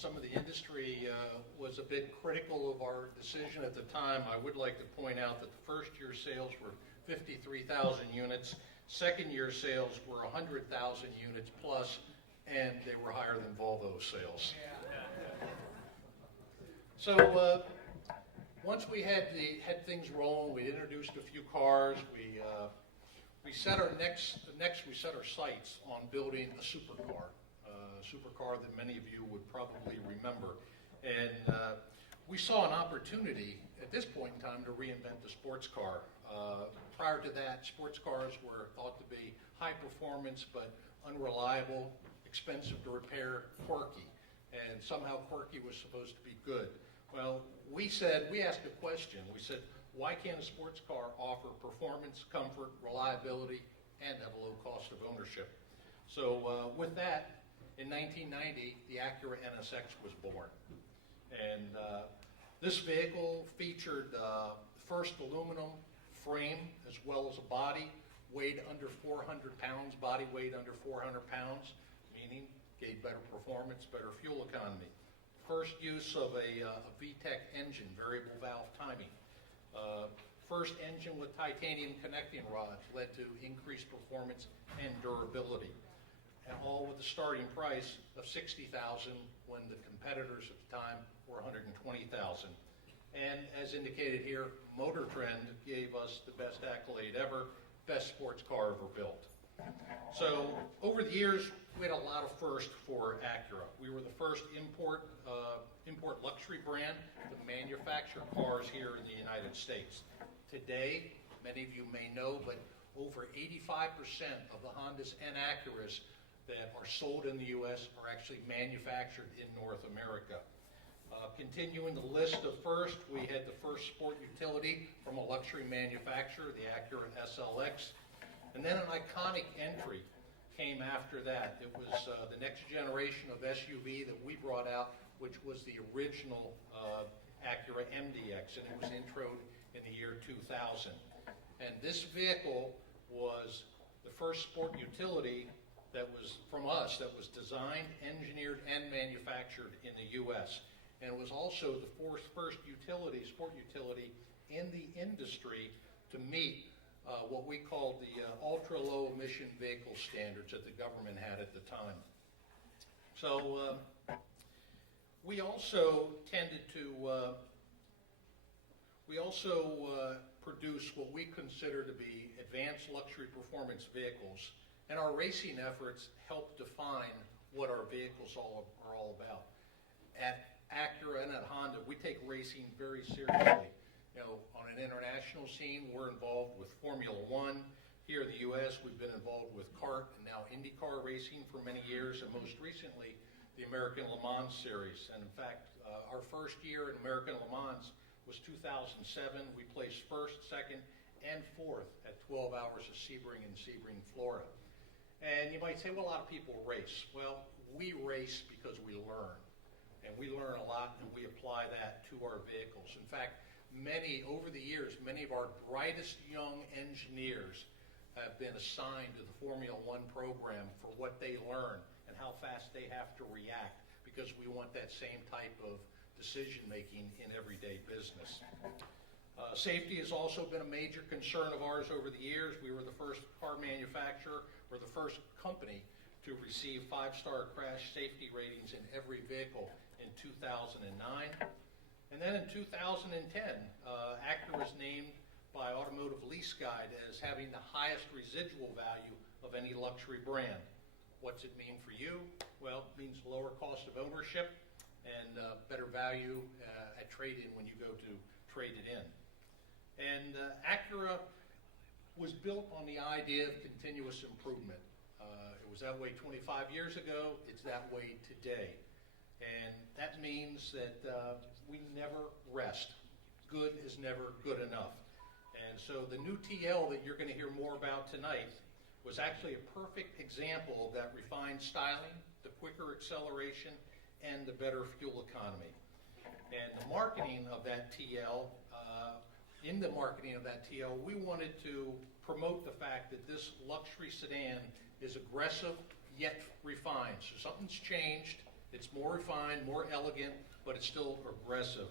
some of the industry was a bit critical of our decision at the time, I would like to point out that the first year sales were 53,000 units, second year sales were 100,000 units plus, and they were higher than Volvo sales. So once we had things rolling, we introduced a few cars. We set our we set our sights on building a supercar that many of you would probably remember, and we saw an opportunity at this point in time to reinvent the sports car. Prior to that, sports cars were thought to be high performance but unreliable, expensive to repair, quirky, and somehow quirky was supposed to be good. Well, we asked a question. We said, why can't a sports car offer performance, comfort, reliability, and have a low cost of ownership? So with that, in 1990, the Acura NSX was born. And this vehicle featured first aluminum frame as well as a body, weighed under 400 pounds, body weight under 400 pounds, meaning gave better performance, better fuel economy. First use of a VTEC engine, variable valve timing. First engine with titanium connecting rods led to increased performance and durability. And all with a starting price of $60,000 when the competitors at the time were $120,000. And as indicated here, Motor Trend gave us the best accolade ever, best sports car ever built. So over the years, we had a lot of firsts for Acura. We were the first import luxury brand to manufacture cars here in the United States. Today, many of you may know, but over 85% of the Hondas and Acuras that are sold in the U.S. are actually manufactured in North America. Continuing the list of first, we had the first sport utility from a luxury manufacturer, the Acura SLX. And then an iconic entry came after that. It was the next generation of SUV that we brought out, which was the original Acura MDX, and it was introed in the year 2000. And this vehicle was the first sport utility that was from us, that was designed, engineered, and manufactured in the U.S. And it was also the first sport utility in the industry to meet what we called the ultra-low emission vehicle standards that the government had at the time. So we also tended to, produce what we consider to be advanced luxury performance vehicles, and our racing efforts help define what our vehicles are all about. At Acura and at Honda, we take racing very seriously. You know, on an international scene, we're involved with Formula One. Here in the U.S., we've been involved with kart and now IndyCar racing for many years, and most recently, the American Le Mans Series. And in fact, our first year in American Le Mans was 2007. We placed first, second, and fourth at 12 hours of Sebring in Sebring, Florida. And you might say, well, a lot of people race. Well, we race because we learn. And we learn a lot, and we apply that to our vehicles. In fact, over the years, many of our brightest young engineers have been assigned to the Formula One program for what they learn and how fast they have to react, because we want that same type of decision-making in everyday business. Safety has also been a major concern of ours over the years. We were the first car manufacturer, or the first company to receive 5-star crash safety ratings in every vehicle in 2009. And then in 2010, Acura was named by Automotive Lease Guide as having the highest residual value of any luxury brand. What's it mean for you? Well, it means lower cost of ownership and better value at trade-in when you go to trade it in. And Acura was built on the idea of continuous improvement. It was that way 25 years ago, it's that way today. And that means that we never rest. Good is never good enough. And so the new TL that you're going to hear more about tonight was actually a perfect example of that refined styling, the quicker acceleration, and the better fuel economy. And the marketing of that TL, we wanted to promote the fact that this luxury sedan is aggressive yet refined. So something's changed, It's more refined, more elegant, but it's still aggressive.